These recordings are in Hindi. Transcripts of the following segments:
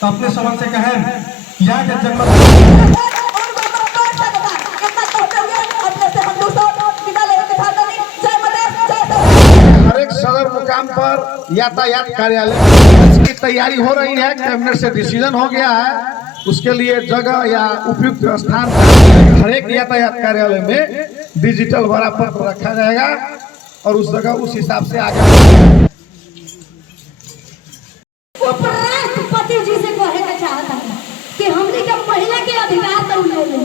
तो अपने समझ से कहें यहाँ के जन्म हर एक सदर मुकाम पर यातायात कार्यालय की तैयारी हो रही है। कैबिनेट से डिसीजन हो गया है, उसके लिए जगह या उपयुक्त स्थान हर एक यातायात कार्यालय में डिजिटल वरापट रखा जाएगा और उस जगह उस हिसाब से आगे। उपराष्ट्रपति जी से कहे का चाहता है कि हमने के महिला के अधिकार तो ले लें।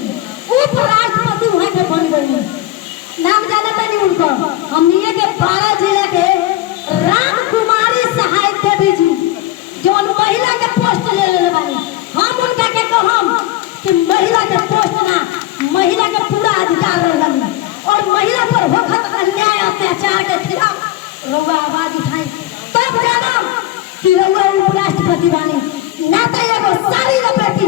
उपराष्ट्रपति वहाँ के बन गए, नाम जानता नहीं उनको। हमने के 12 जिले के राम कुमारी सहाय देवी जी जो महिला के पोस्ट ले ले बानी, हम उनका के कहम कि महिला के पोस्ट ना, महिला के पूरा अधिकार रहल और महिला पर होखत अन्याय अत्याचार के खिलाफ रउआ आवाज उठाई, तब जानम कि रउआ उपराष्ट्रपति बानी। ना तो एगो साड़ी लपेटी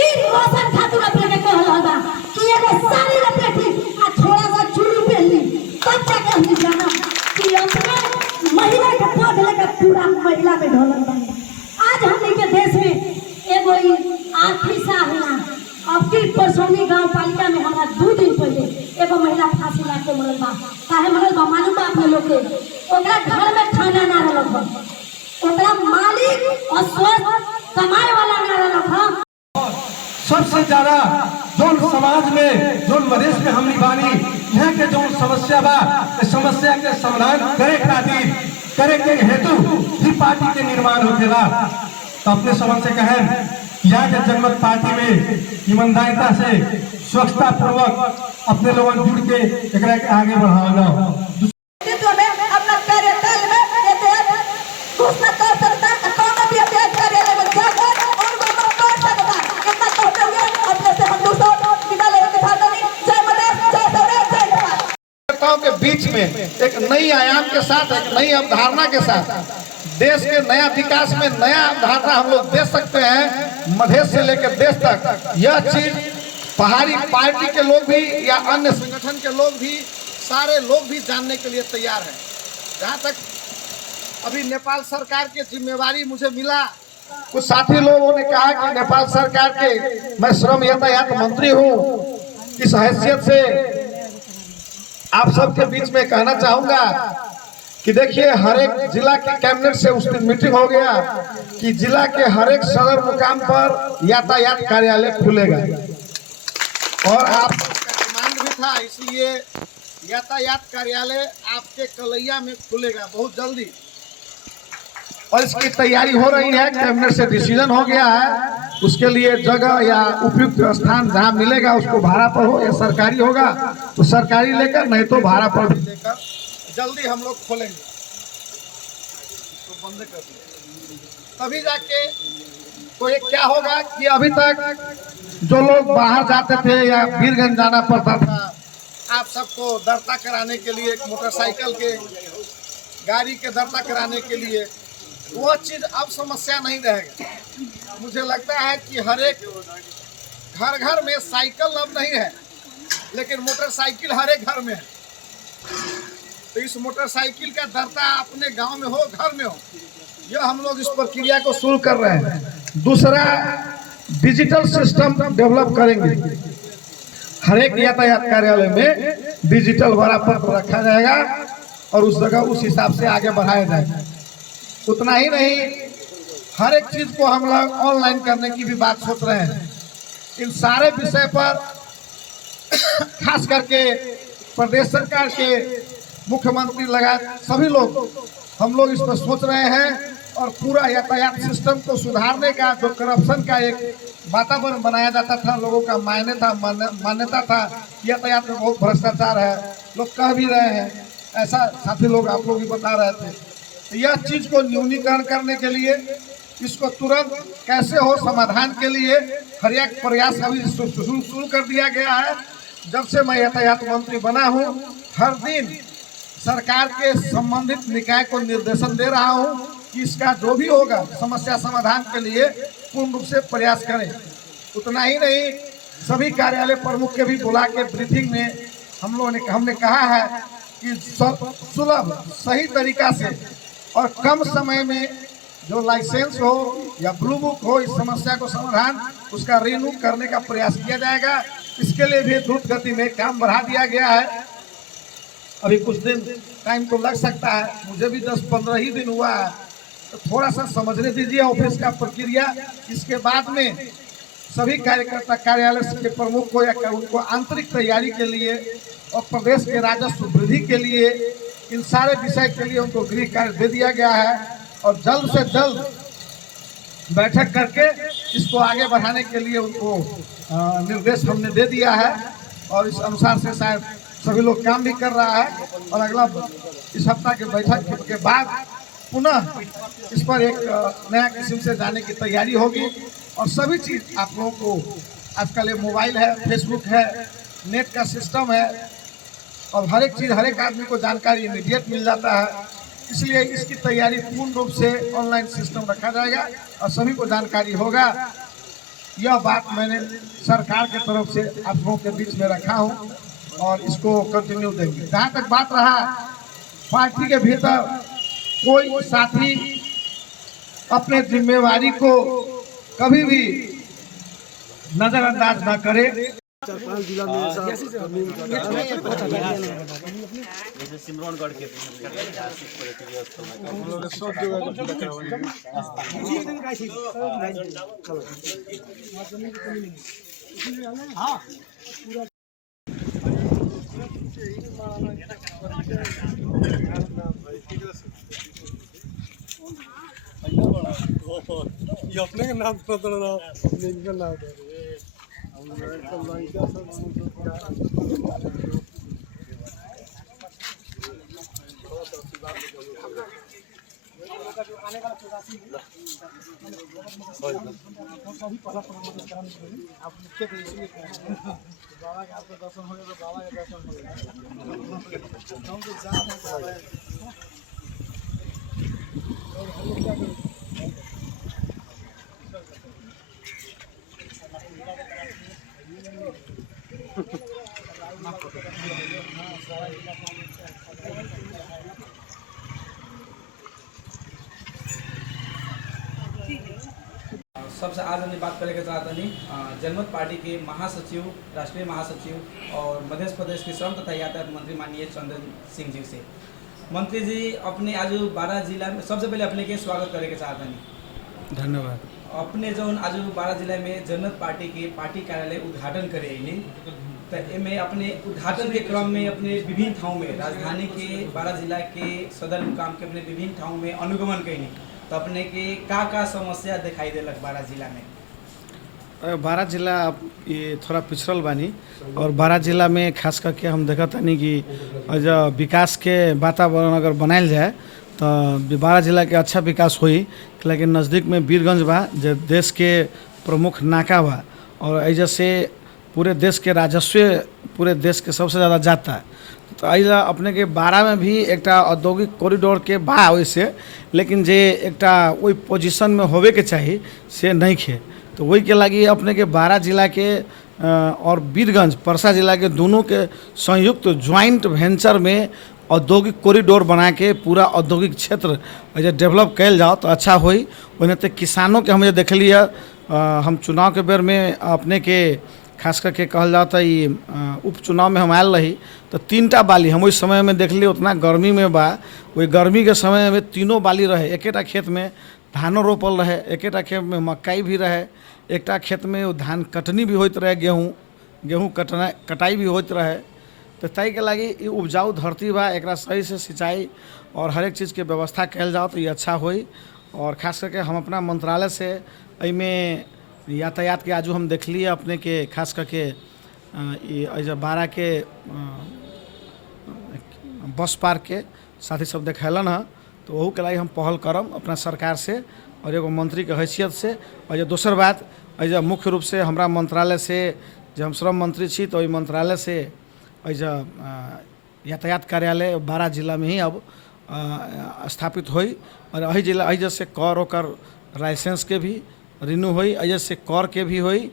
ई मौसम खातिर अपने के कहल बा कि एगो साड़ी लपेटी आ थोड़ा सा चूड़ी पहन ली, तब जाके हम जाना कि अपने महिला के पद लेकर पूरा महिला में ढोलन बने। आज हमने के देश में एगो आखिरी साल ना अब की परसौनी गांव पालिका में हमारा 2 दिन पहले एगो महिला फांसी ला के मरल बा। काहे मरल बा मालूम बा अपने लोग के? ओकरा घर में खाना ना रहल बा, ओकरा मालिक अस्वस्थ कमाए वाला ना रहल बा। सबसे ज्यादा जोन समाज में जोन मधेश में हमनी बानी यहाँ के जोन समस्या बा, समस्या के समाधान करे खातिर करे के हेतु ही पार्टी के निर्माण होखेला। तो अपने समझ से कहें यहाँ के जनमत पार्टी में ईमानदारिता से स्वच्छता पूर्वक अपने लोगों जुड़ के एकरा के आगे बढ़ाओ जाओ। के बीच में एक नई आयाम के साथ, एक नई अवधारणा के साथ देश के नया विकास में नया अवधारणा हम लोग दे सकते हैं। मधेश से लेकर देश तक यह चीज पहाड़ी पार्टी के लोग भी या अन्य संगठन के लोग भी, सारे लोग भी जानने के लिए तैयार हैं। जहाँ तक अभी नेपाल सरकार की जिम्मेवारी मुझे मिला, कुछ साथी लोगों ने कहा कि नेपाल सरकार के मैं श्रम यातायात मंत्री हूँ, इस हैसियत से आप सबके बीच में कहना चाहूंगा कि देखिए हर एक जिला के कैबिनेट से उस दिन मीटिंग हो गया कि जिला के हर एक सदर मुकाम पर यातायात कार्यालय खुलेगा और आपका डिमांड भी था, इसलिए यातायात कार्यालय आपके कलैया में खुलेगा बहुत जल्दी और इसकी तैयारी हो रही है। कैबिनेट से डिसीजन हो गया है, उसके लिए जगह या उपयुक्त स्थान जहाँ मिलेगा उसको भाड़ा पर हो या सरकारी होगा तो सरकारी लेकर, नहीं तो भाड़ा पर भी लेकर जल्दी हम लोग खोलेंगे। तो बंद कर दिए तभी जाके तो ये क्या होगा कि अभी तक जो लोग बाहर जाते थे या वीरगंज जाना पड़ता था, आप सबको दर्ता कराने के लिए, एक मोटरसाइकिल के गाड़ी के दर्ता कराने के लिए, वो चीज अब समस्या नहीं रहेगा। मुझे लगता है कि हर एक घर घर में साइकिल अब नहीं है, लेकिन मोटरसाइकिल हर एक घर में है। तो इस मोटरसाइकिल का दर्ता अपने गांव में हो, घर में हो, यह हम लोग इस प्रक्रिया को शुरू कर रहे हैं। दूसरा, डिजिटल सिस्टम डेवलप करेंगे। हर एक यातायात कार्यालय में डिजिटल वरापट रखा जाएगा और उस जगह उस हिसाब से आगे बढ़ाया जाएगा। उतना ही नहीं, हर एक चीज को हम लोग ऑनलाइन करने की भी बात सोच रहे हैं। इन सारे विषय पर खास करके प्रदेश सरकार के मुख्यमंत्री लगा सभी लोग हम लोग इस पर सोच रहे हैं और पूरा यातायात सिस्टम को सुधारने का, जो करप्शन का एक वातावरण बनाया जाता था, लोगों का मान्यता था यातायात में बहुत भ्रष्टाचार है, लोग कह भी रहे हैं, ऐसा साथी लोग आप लोग भी बता रहे थे। तो यह चीज को न्यूनीकरण करने के लिए, इसको तुरंत कैसे हो समाधान के लिए हर एक प्रयास अभी शुरू कर दिया गया है। जब से मैं यातायात मंत्री बना हूं, हर दिन सरकार के संबंधित निकाय को निर्देशन दे रहा हूं कि इसका जो भी होगा समस्या समाधान के लिए पूर्ण रूप से प्रयास करें। उतना ही नहीं, सभी कार्यालय प्रमुख के भी बुला के ब्रीफिंग में हमने कहा है कि सुलभ, सही तरीका से और कम समय में जो लाइसेंस हो या ब्लू बुक हो, इस समस्या को समाधान उसका रिन्यू करने का प्रयास किया जाएगा। इसके लिए भी द्रुत गति में काम बढ़ा दिया गया है। अभी कुछ दिन टाइम तो लग सकता है, मुझे भी 10-15 ही दिन हुआ है, तो थोड़ा सा समझने दीजिए ऑफिस का प्रक्रिया। इसके बाद में सभी कार्यकर्ता कार्यालय के प्रमुख को या उनको आंतरिक तैयारी के लिए और प्रदेश के राजस्व वृद्धि के लिए, इन सारे विषय के लिए उनको गृह कार्य दे दिया गया है और जल्द से जल्द बैठक करके इसको आगे बढ़ाने के लिए उनको निर्देश हमने दे दिया है और इस अनुसार से शायद सभी लोग काम भी कर रहा है और अगला इस हफ्ता के बैठक के बाद पुनः इस पर एक नया किस्म से जाने की तैयारी होगी। और सभी चीज़ आप लोगों को आजकल ये मोबाइल है, फेसबुक है, नेट का सिस्टम है और हर एक चीज़ हर एक आदमी को जानकारी इमीडिएट मिल जाता है, इसलिए इसकी तैयारी पूर्ण रूप से ऑनलाइन सिस्टम रखा जाएगा और सभी को जानकारी होगा। यह बात मैंने सरकार के तरफ से आप लोगों के बीच में रखा हूं और इसको कंटिन्यू देंगे। जहाँ तक बात रहा पार्टी के भीतर कोई साथी अपने जिम्मेवारी को कभी भी नजरअंदाज न करे। जिला में जैसे सिमरौनगढ़ के ये अपने के नाम पर तो अपने इनका नाम बाबा के आपका दर्शन हो गया तो बाबा के दर्शन हो गया। सबसे आज हमने बात करें चाहता नहीं जनमत पार्टी के महासचिव, राष्ट्रीय महासचिव और मध्य प्रदेश के श्रम तथा यातायात मंत्री माननीय चंदन सिंह जी से। मंत्री जी अपने आज 12 जिला में सबसे पहले अपने के स्वागत करे के चाहता नहीं। धन्यवाद। अपने जो आज 12 जिला में जनमत पार्टी के पार्टी कार्यालय उद्घाटन करे तो में अपने उद्घाटन के क्रम में अपने विभिन्न ठाव में राजधानी के 12 जिला के सदर मुकाम के अपने विभिन्न ठाव में अनुगमन कैनी तो अपने के का समस्या दिखाई देलक 12 जिला में। 12 जिला ये थोड़ा पिछड़ल बानी और 12 जिला में खास करके हम देखा तानी कि जब विकास के वातावरण अगर बनायल जाए तो 12 जिला के अच्छा विकास हुई। लेकिन नज़दीक में वीरगंज बा जो देश के प्रमुख नाका बा और ऐसे से पूरे देश के राजस्व पूरे देश के सबसे ज़्यादा जाता है। तो ऐसा अपने के 12 में भी एक औद्योगिक कॉरिडोर के बा वैसे, लेकिन जे एक वही पोजीशन में होवे के चाहिए से नहीं खे। तो वही के लगी अपने के 12 जिला के और वीरगंज परसा जिला के दोनों के संयुक्त ज्वाइंट वेंचर में औद्योगिक कॉरिडोर बना के पूरा औद्योगिक क्षेत्र ऐसे डेवलप कैल जाओ तो अच्छा होई। उन्हें तो किसानों के हम देख लिया हम चुनाव के बेर में अपने के खास करके कहल जाता ये उपचुनाव में हम आयल रही तो 3टा बाली हम उस समय में देख लिए। उतना गर्मी में बा वही गर्मी के समय में 3 बाली रहे। एकेटा खेत में धानों रोपल रहे, एकेटा खेत में मकई भी रहे, एकटा खेत में धान कटनी भी होते रहे, गेहूँ कटाई भी होते रहे। तो तय के लगी ये उपजाऊ धरती बा, एक सही से सिंचाई और हर एक चीज़ के व्यवस्था कैल जाओ तो ये अच्छा होई। और खास करके हम अपना मंत्रालय से में यातायात के आजू हम देख लिए अपने के खास करके ये 12 के बस पार्क के साथी सब देखलन है तो वहू के लिए हम पहल करम अपना सरकार से और एगो मंत्री के हैसियत से। और ये दोसर बात ऐसा मुख्य रूप से हमारा मंत्रालय से जब हम श्रम मंत्री छी तो मंत्रालय से ऐसा यातायात कार्यालय 12 जिला में ही अब स्थापित हुई और अही जिला ऐसे कर ओकर लाइसेंस के भी रिन्यू हुई, ऐसे कर के भी हुई,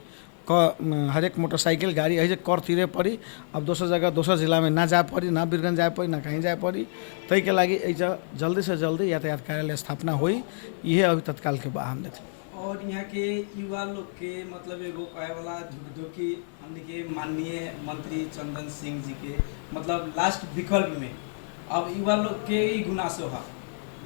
हर एक मोटरसाइकिल गाड़ी है कर तीरे पड़ी। अब दोसर जगह दोसर जिला में ना जा पड़ी, ना बीरगंज जाए पड़ी, ना कहीं जाए पड़ी। तई के लगी जल्दी से जल्दी यातायात कार्यालय स्थापना हुई। ये अभी तत्काल के हम देखें। और यहाँ के युवा लोग के मतलब एगो कहे वाला धुकी हमने के माननीय मंत्री चंदन सिंह जी के मतलब लास्ट विकल्प में अब युवा लोग के ही गुनासो है।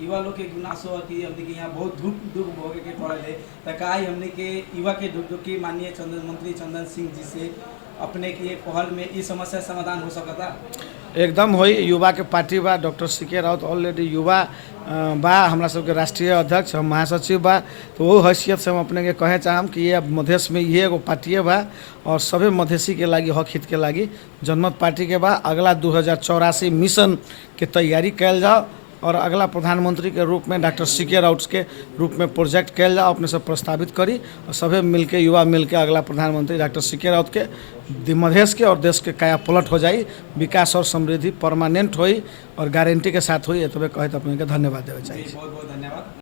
युवा लोग के गुनासो है कि हमने के यहाँ बहुत दुख भोगे के पड़े तो काई हमने के युवा के धुकी माननीय मंत्री चंदन सिंह जी से अपने के पहल में इस समस्या समाधान हो सकता। एकदम होई। युवा के पार्टी बा, डॉक्टर सीके राउत ऑलरेडी युवा बा, हमरा सबके राष्ट्रीय अध्यक्ष हम महासचिव बा। तो वो हैसियत से हम अपने के कहे चाहम कि ये मधेश में ये एगो पार्टी बा और सभी मधेसी के लागी हक हित के लागी जनमत पार्टी के बा। अगला 2084 मिशन के तैयारी कैल जाओ और अगला प्रधानमंत्री के रूप में डॉक्टर सीके राउत के रूप में प्रोजेक्ट कैल जाओ, अपने सब प्रस्तावित करी और सभी मिलके युवा मिलके अगला प्रधानमंत्री डॉक्टर सीके राउत के मधेश के और देश के काया पलट हो जाई, विकास और समृद्धि परमानेंट हुई और गारंटी के साथ हुई। तबे कहे तो अपने के धन्यवाद देवे चाहिए। बहुत बहुत धन्यवाद।